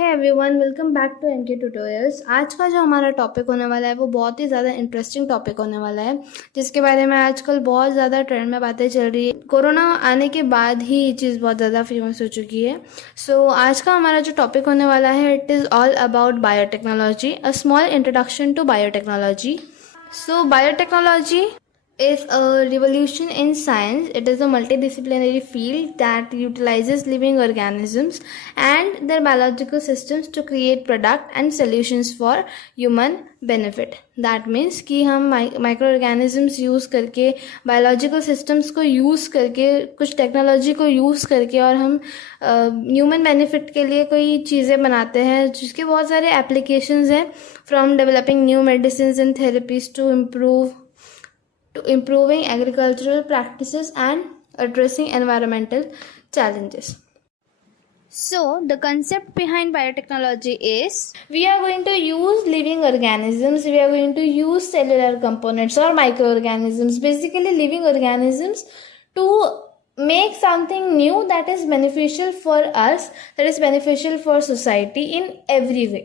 है everyone, welcome back to NK tutorials. आज का जो हमारा टॉपिक होने वाला है वो बहुत ही ज़्यादा इंटरेस्टिंग टॉपिक होने वाला है, जिसके बारे में आजकल बहुत ज़्यादा ट्रेंड में बातें चल रही है। कोरोना आने के बाद ही ये चीज़ बहुत ज़्यादा फेमस हो चुकी है। आज का हमारा जो टॉपिक होने वाला है, it is all about biotechnology, a small introduction to biotechnology. Biotechnology is a revolution in science. It is a multidisciplinary field that utilizes living organisms and their biological systems to create product and solutions for human benefit. That means कि हम micro organisms use करके, biological systems को use करके, कुछ technology को use करके और हम ह्यूमन बेनिफिट के लिए कोई चीज़ें बनाते हैं, जिसके बहुत सारे एप्लीकेशंस हैं, from developing new medicine and therapies to improving agricultural practices and addressing environmental challenges. So, the concept behind biotechnology is we are going to use living organisms, we are going to use cellular components or microorganisms, basically living organisms, to make something new that is beneficial for us, that is beneficial for society in every way.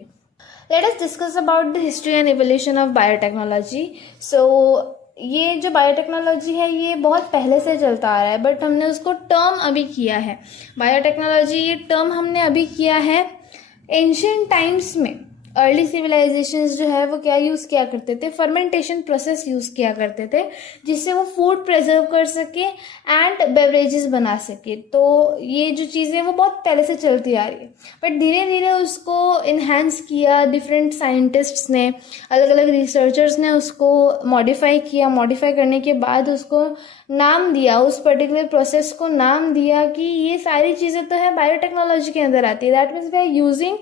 Let us discuss about the history and evolution of biotechnology. ये जो biotechnology है ये बहुत पहले से चलता आ रहा है, बट हमने उसको टर्म अभी किया है। बायोटेक्नोलॉजी ये टर्म हमने अभी किया है एंशिएंट टाइम्स में। अर्ली सिविलाइजेशंस जो है वो क्या यूज़ किया करते थे, फर्मेंटेशन प्रोसेस यूज़ किया करते थे, जिससे वो फूड प्रिजर्व कर सके एंड बेवरेजेस बना सके। तो ये जो चीज़ें वो बहुत पहले से चलती आ रही है, बट धीरे धीरे उसको इन्हेंस किया डिफरेंट साइंटिस्ट्स ने, अलग अलग रिसर्चर्स ने उसको मॉडिफाई किया। मॉडिफाई करने के बाद उसको नाम दिया, उस पर्टिकुलर प्रोसेस को नाम दिया कि ये सारी चीज़ें तो है बायोटेक्नोलॉजी के अंदर आती है। That means we are using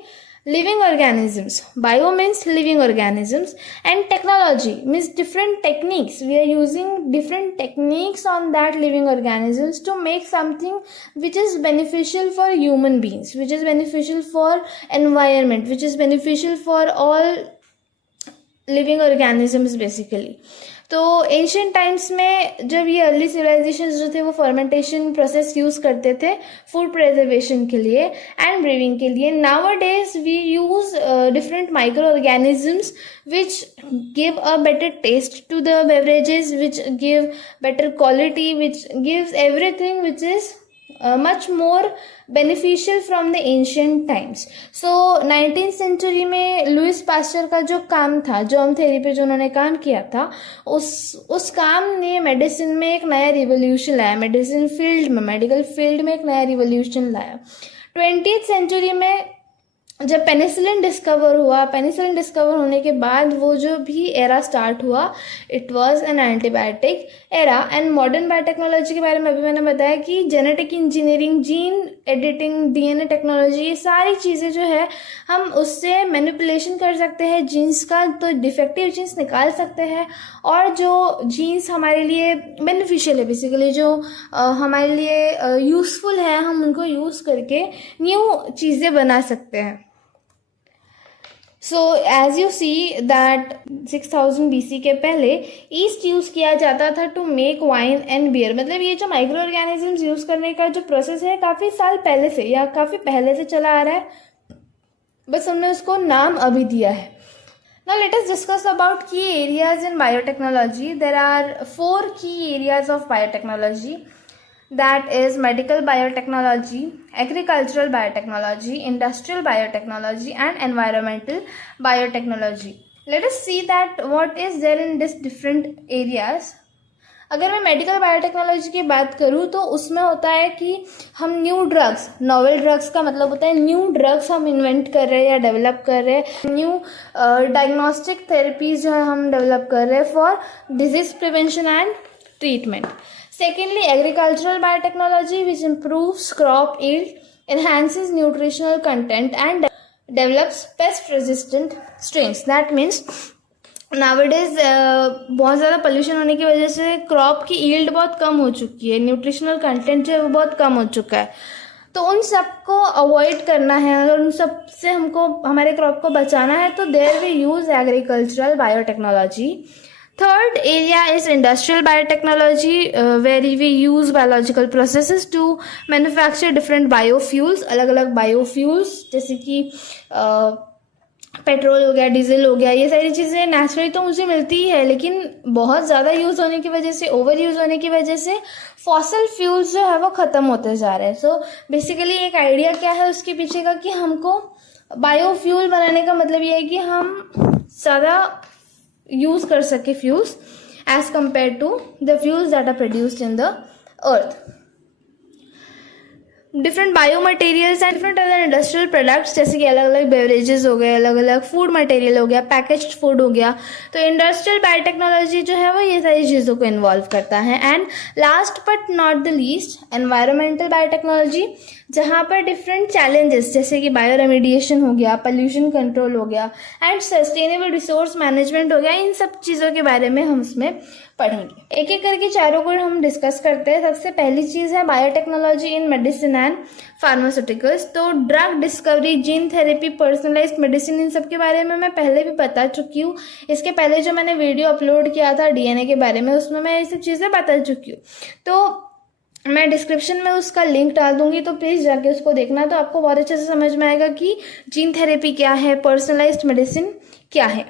living organisms. Bio means living organisms and technology means different techniques. We are using different techniques on that living organisms to make something which is beneficial for human beings, which is beneficial for environment, which is beneficial for all living organisms basically. तो ancient times में जब ये early civilisations जो थे वो fermentation process use करते थे food preservation के लिए एंड ब्रीविंग के लिए। Nowadays we use different micro organisms which give a better taste to the beverages, which give better quality, which gives everything which is much more beneficial from the ancient times. 19th century में Louis Pasteur का जो काम था, germ therapy पे जो उन्होंने काम किया था, उस काम ने मेडिसिन में एक नया रिवोल्यूशन लाया, मेडिसिन फील्ड में, मेडिकल फील्ड में एक नया रिवोल्यूशन लाया। 20th century में जब पेनिसिलिन डिस्कवर हुआ, पेनिसिलिन डिस्कवर होने के बाद वो जो भी एरा स्टार्ट हुआ, it was an antibiotic era. And modern biotechnology के बारे में अभी मैंने बताया कि genetic engineering, gene editing, DNA technology, ये सारी चीज़ें जो है हम उससे मैनिपुलेशन कर सकते हैं जीन्स का, तो डिफेक्टिव जीन्स निकाल सकते हैं और जो जीन्स हमारे लिए बेनिफिशियल है, बेसिकली जो हमारे लिए यूज़फुल है, हम उनको यूज़ करके न्यू चीज़ें बना सकते हैं। As you see that 6000 BC के पहले ईस्ट यूज़ किया जाता था to make wine and beer. मतलब ये जो माइक्रो ऑर्गेनिजम्स यूज़ करने का जो प्रोसेस है काफ़ी साल पहले से या काफ़ी पहले से चला आ रहा है, बस हमने उसको नाम अभी दिया है। Now let us discuss about key areas in biotechnology. There are 4 key areas of biotechnology. That is medical biotechnology, agricultural biotechnology, industrial biotechnology and environmental biotechnology. Let us see that what is there in these different areas. अगर मैं medical biotechnology की बात करूँ तो उसमें होता है कि हम न्यू ड्रग्स, नोवेल ड्रग्स का मतलब होता है न्यू ड्रग्स हम इन्वेंट कर रहे हैं या डेवलप कर रहे हैं, न्यू डायग्नोस्टिक थेरेपीज जो है हम डेवलप कर रहे हैं for disease prevention and treatment. Secondly, agricultural biotechnology, which improves crop yield, enhances nutritional content and develops pest-resistant strains. That means nowadays बहुत ज़्यादा पोल्यूशन होने की वजह से क्रॉप की यील्ड बहुत कम हो चुकी है, न्यूट्रिशनल कंटेंट जो है वो बहुत कम हो चुका है। तो उन सबको अवॉइड करना है, अगर उन सब से हमको हमारे क्रॉप को बचाना है तो there we use agricultural biotechnology. Third area is industrial biotechnology, where we use biological processes to manufacture different biofuels, अलग अलग biofuels, जैसे कि पेट्रोल हो गया, डीजल हो गया, ये सारी चीज़ें नेचुरली तो मुझे मिलती ही है, लेकिन बहुत ज़्यादा यूज़ होने की वजह से, ओवर यूज़ होने की वजह से फॉसिल फ्यूल्स जो है वो ख़त्म होते जा रहे हैं. सो बेसिकली एक आइडिया क्या है उसके पीछे का, कि हमको बायोफ्यूल बनाने का मतलब ये है कि हम ज़्यादा यूज़ कर सके fuels as compare to the fuels that are produced in the earth. Different bio materials and different other industrial products, जैसे कि अलग अलग बेवरेजेस हो गए, अलग अलग फूड मटेरियल हो गया, पैकेज्ड फूड हो गया. तो इंडस्ट्रियल बायोटेक्नोलॉजी जो है वो ये सारी चीज़ों को इन्वॉल्व करता है. And last but not the least, environmental biotechnology, जहाँ पर डिफरेंट चैलेंजेस जैसे कि बायो रेमिडिएशन हो गया, पोल्यूशन कंट्रोल हो गया एंड सस्टेनेबल रिसोर्स मैनेजमेंट हो गया, इन सब चीज़ों के बारे में हम इसमें पढ़ेंगे. एक एक करके चारों को हम डिस्कस करते हैं. सबसे पहली चीज़ है biotechnology in medicine and pharmaceuticals. तो drug discovery, gene therapy, personalised medicine, इन सब के बारे में मैं पहले भी बता चुकी हूँ. इसके पहले जो मैंने वीडियो अपलोड किया था डीएनए के बारे में, उसमें मैं ये सब चीज़ें बता चुकी हूँ. तो मैं डिस्क्रिप्शन में उसका लिंक डाल दूंगी, तो प्लीज़ जाके उसको देखना, तो आपको बहुत अच्छे से समझ में आएगा कि जीन थेरेपी क्या है, पर्सनलाइज्ड मेडिसिन क्या है.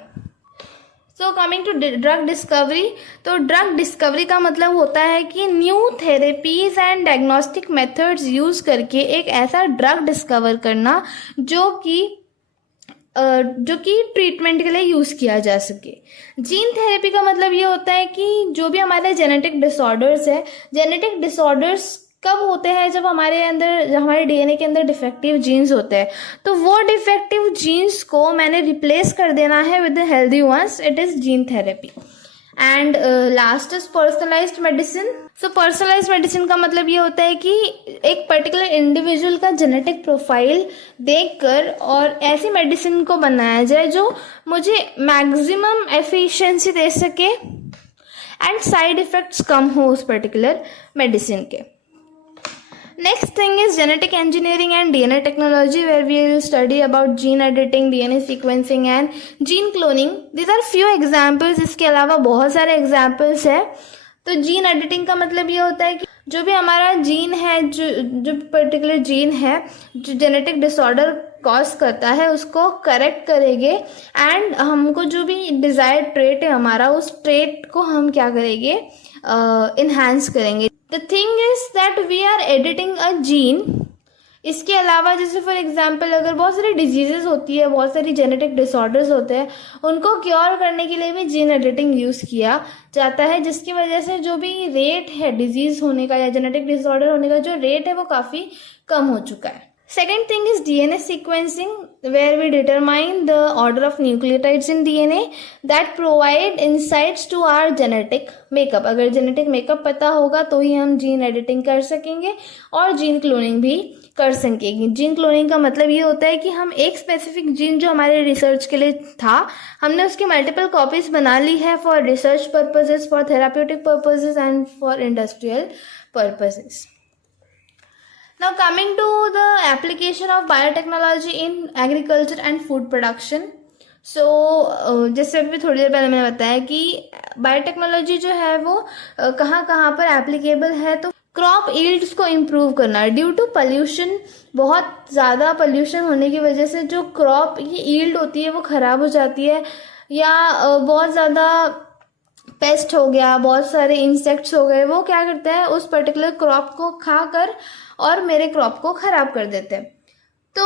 So coming to drug discovery, तो ड्रग डिस्कवरी का मतलब होता है कि new therapies and diagnostic methods use करके एक ऐसा ड्रग डिस्कवर करना जो कि ट्रीटमेंट के लिए यूज़ किया जा सके. जीन थेरेपी का मतलब ये होता है कि जो भी हमारे जेनेटिक डिसऑर्डर्स है, जेनेटिक डिसऑर्डर्स कब होते हैं, जब हमारे डीएनए के अंदर डिफेक्टिव जीन्स होते हैं. तो वो डिफेक्टिव जीन्स को मैंने रिप्लेस कर देना है with the healthy ones, it is gene therapy. And last is personalised medicine. So personalised medicine का मतलब ये होता है कि एक पर्टिकुलर इंडिविजुअल का जेनेटिक प्रोफाइल देखकर और ऐसी मेडिसिन को बनाया जाए जो मुझे मैक्सिमम एफिशिएंसी दे सके एंड साइड इफेक्ट्स कम हो उस पर्टिकुलर मेडिसिन के. Next thing is genetic engineering and DNA technology, where we will study about gene editing, DNA sequencing and gene cloning. These are few examples. इसके अलावा बहुत सारे examples है. तो जीन एडिटिंग का मतलब ये होता है कि जो भी हमारा जीन है, जो पर्टिकुलर जीन है जो जेनेटिक डिसऑर्डर कॉज करता है, उसको करेक्ट करेंगे एंड हमको जो भी डिजायर्ड ट्रेट है हमारा, उस ट्रेट को हम क्या करेंगे, इन्हांस करेंगे. The thing is that we are editing a gene. इसके अलावा जैसे फॉर एग्जांपल अगर बहुत सारी डिजीजेस होती है, बहुत सारी जेनेटिक डिसऑर्डर्स होते हैं, उनको क्योर करने के लिए भी जीन एडिटिंग यूज़ किया जाता है, जिसकी वजह से जो भी रेट है डिजीज होने का या जेनेटिक डिसऑर्डर होने का, जो रेट है वो काफ़ी कम हो चुका है. Second thing is DNA sequencing, where we determine the order of nucleotides in DNA that provide insights to our genetic makeup. अगर genetic makeup पता होगा तो ही हम जीन एडिटिंग कर सकेंगे और जीन क्लोनिंग भी कर सकेंगे. जीन क्लोनिंग का मतलब ये होता है कि हम एक स्पेसिफिक जीन जो हमारे रिसर्च के लिए था, हमने उसकी मल्टीपल कॉपीज बना ली है for research purposes, for therapeutic purposes and for industrial purposes. Now coming to the application of biotechnology in agriculture and food production. So जैसे अभी थोड़ी देर पहले मैंने बताया कि बायोटेक्नोलॉजी जो है वो कहाँ कहाँ पर एप्लीकेबल है. तो क्रॉप यील्ड्स को इम्प्रूव करना, ड्यू टू पोल्यूशन, बहुत ज़्यादा पोल्यूशन होने की वजह से जो क्रॉप की यील्ड होती है वो ख़राब हो जाती है, या बहुत ज़्यादा पेस्ट हो गया, बहुत सारे इंसेक्ट्स हो गए, वो क्या करते हैं उस पर्टिकुलर क्रॉप को खाकर और मेरे क्रॉप को खराब कर देते हैं. तो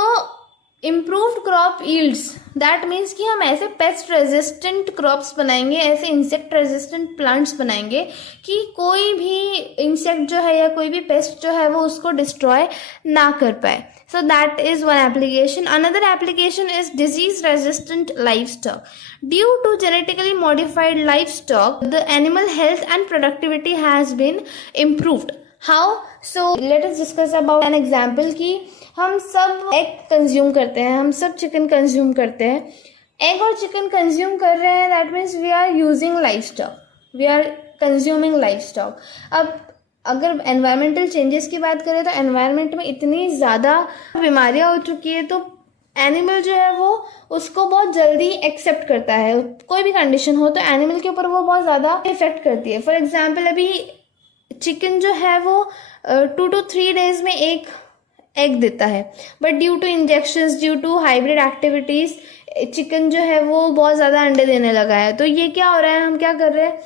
improved crop yields, that means कि हम ऐसे पेस्ट रेजिस्टेंट क्रॉप्स बनाएंगे, ऐसे इंसेक्ट रेजिस्टेंट प्लांट्स बनाएंगे कि कोई भी इंसेक्ट जो है या कोई भी पेस्ट जो है वो उसको डिस्ट्रॉय ना कर पाए. So that is one application. Another application is disease resistant livestock. Due to genetically modified livestock, the animal health and productivity has been improved. How? So let us discuss about an example कि हम सब egg consume करते हैं, हम सब chicken consume करते हैं. Egg और चिकन कंज्यूम कर रहे हैं, that means we are using livestock, we are consuming livestock. अब अगर एनवायरमेंटल चेंजेस की बात करें तो एनवायरमेंट में इतनी ज़्यादा बीमारियां हो चुकी है, तो एनिमल जो है वो उसको बहुत जल्दी एक्सेप्ट करता है, कोई भी कंडीशन हो तो एनिमल के ऊपर वो बहुत ज़्यादा इफेक्ट करती है। फॉर एग्जाम्पल अभी चिकन जो है वो 2 to 3 days में एक एग देता है, but due to injections, due to hybrid activities chicken जो है वो बहुत ज़्यादा अंडे देने लगा है। तो ये क्या हो रहा है, हम क्या कर रहे हैं,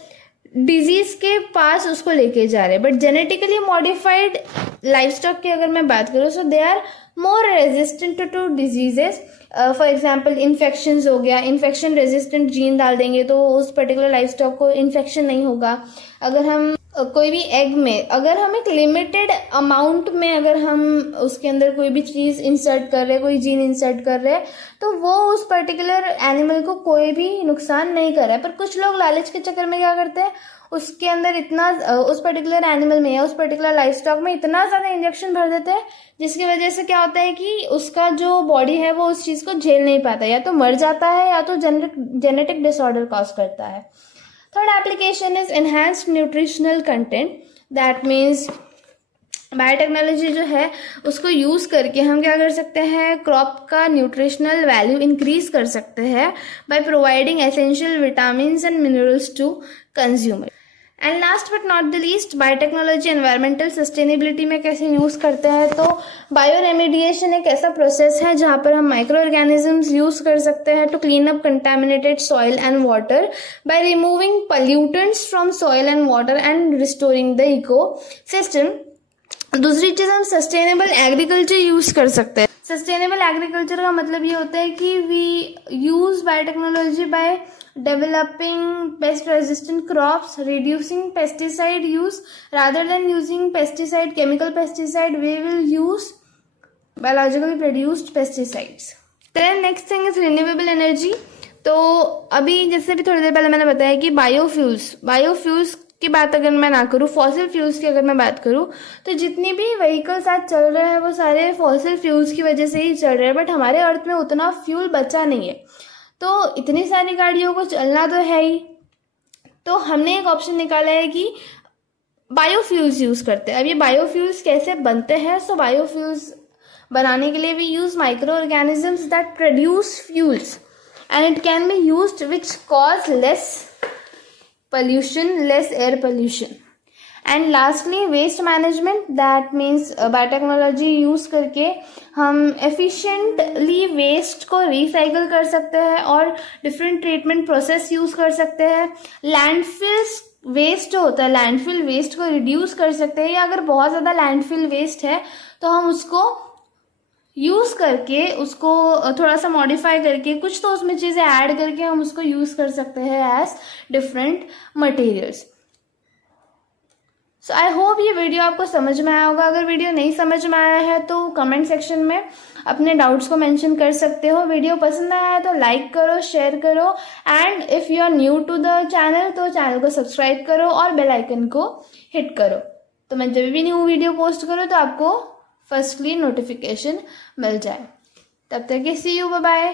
डिजीज के पास उसको लेके जा रहे हैं। But genetically modified life stock की अगर मैं बात करूँ so they are more resistant to diseases. For example infection हो गया, इन्फेक्शन रेजिस्टेंट जीन डाल देंगे तो उस पर्टिकुलर लाइफ स्टॉक को इन्फेक्शन नहीं होगा। अगर हम कोई भी एग में अगर हम एक लिमिटेड अमाउंट में अगर हम उसके अंदर कोई भी चीज़ इंसर्ट कर रहे हैं, कोई जीन इंसर्ट कर रहे हैं, तो वो उस पर्टिकुलर एनिमल को कोई भी नुकसान नहीं कर रहा है। पर कुछ लोग लालच के चक्कर में क्या करते हैं, उसके अंदर इतना उस पर्टिकुलर एनिमल में या उस पर्टिकुलर लाइफ स्टॉक में इतना ज़्यादा इंजेक्शन भर देते हैं, जिसकी वजह से क्या होता है कि उसका जो बॉडी है वो उस चीज़ को झेल नहीं पाता, या तो मर जाता है या तो जेनेटिक डिसऑर्डर कॉज करता है। Third application is enhanced nutritional content. That means biotechnology जो है उसको यूज़ करके हम क्या कर सकते हैं, क्रॉप का न्यूट्रिशनल वैल्यू इंक्रीज कर सकते हैं by providing essential vitamins and minerals to consumer. And last but not the least, biotechnology environmental sustainability में कैसे यूज़ करते हैं। तो बायो रेमेडिएशन एक ऐसा प्रोसेस है जहाँ पर हम माइक्रो ऑर्गेनिजम्स यूज़ कर सकते हैं to clean up contaminated soil and water by removing pollutants from soil and water and restoring the ecosystem. दूसरी चीज़, हम सस्टेनेबल एग्रीकल्चर यूज़ कर सकते हैं। सस्टेनेबल एग्रीकल्चर का मतलब ये होता है कि we use biotechnology by developing pest resistant crops, reducing pesticide use. Rather than using chemical pesticide, we will use biologically produced pesticides. Then next thing is renewable energy. तो अभी जैसे भी थोड़ी देर पहले मैंने बताया कि बायोफ्यूल्स की बात अगर मैं ना करूँ, फॉसिल फ्यूल्स की अगर मैं बात करूँ, तो जितनी भी व्हीकल्स आज चल रहे हैं वो सारे फॉसिल फ्यूल्स की वजह से ही चल रहे हैं। बट हमारे अर्थ में उतना फ्यूल बचा नहीं है, तो इतनी सारी गाड़ियों को चलना तो है ही, तो हमने एक ऑप्शन निकाला है कि बायोफ्यूल्स यूज़ करते हैं। अब ये बायोफ्यूल्स कैसे बनते हैं, सो बायोफ्यूल्स बनाने के लिए we use micro organisms that produce fuels and it can be used which cause less air pollution. And lastly waste management, that means biotechnology use करके हम एफिशिएंटली वेस्ट को रिसाइकल कर सकते हैं और डिफरेंट ट्रीटमेंट प्रोसेस यूज़ कर सकते हैं। लैंडफिल्स वेस्ट जो होता है, लैंडफिल वेस्ट को रिड्यूस कर सकते हैं, या अगर बहुत ज़्यादा लैंडफिल वेस्ट है तो हम उसको यूज़ करके उसको थोड़ा सा मॉडिफाई करके कुछ तो उसमें चीज़ें ऐड करके हम उसको यूज़ कर सकते हैं as different materials. So I hope ये वीडियो आपको समझ में आया होगा। अगर वीडियो नहीं समझ में आया है तो कमेंट सेक्शन में अपने डाउट्स को मेंशन कर सकते हो। वीडियो पसंद आया है तो लाइक करो, शेयर करो, and if you are new to the channel तो चैनल को सब्सक्राइब करो और बेल आइकन को हिट करो, तो मैं जब भी न्यू वीडियो पोस्ट करूँ तो आपको फर्स्टली नोटिफिकेशन मिल जाए। तब तक के सी यू, बाय बाय।